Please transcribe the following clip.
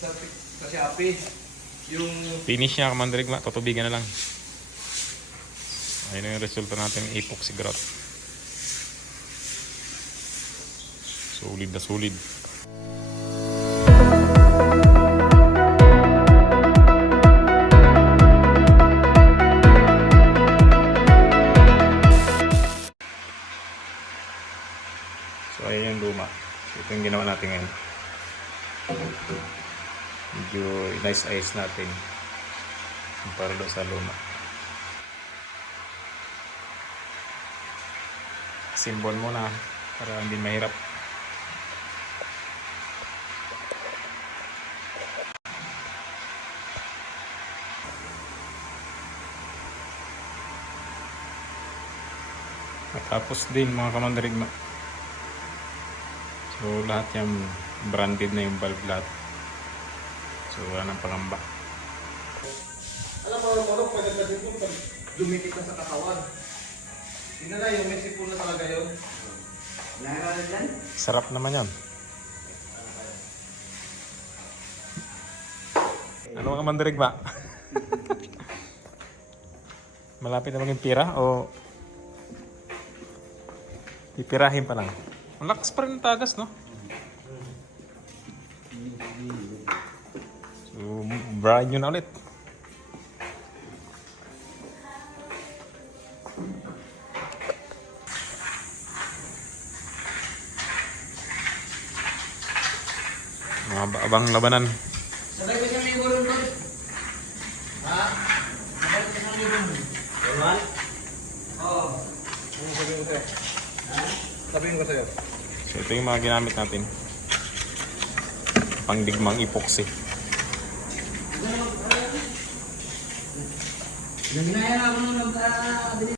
sa Shopee. Yung Finish niya, Commander Igma. Tutubigan na lang. Ayun na yung resulta natin ng epoxy grout. Solid na solid. So ayun yung luma. So, ito yung ginawa natin ngayon. Medyo nice eyes natin para doon sa luma. Symbol muna para hindi mahirap. Tapos din mga Commander Igma. So lahat yung branded na yung valve lahat. So wala nang pangamba. alam mo, parang paganda din kung pag dumikit ka sa katawan. Hindi na yung may sipon na talaga yun. Nakakalit yan? Sarap naman yan. Ano mga Commander Igma? Malapit na maging pira o pipirahin pa lang? Ang lakas pa rin ng tagas, no? So, brand new na ulit. Mga abang labanan. Sabay ko siyang libo rin doon. Ha? Sabay ko siyang libo rin. Yaman? Oo. Ano sabihin ko sa'yo? Ha? Sabihin ko sa'yo. So, ito yung mga ginamit natin. Pangdigmang epoxy. Nagnayan ako nung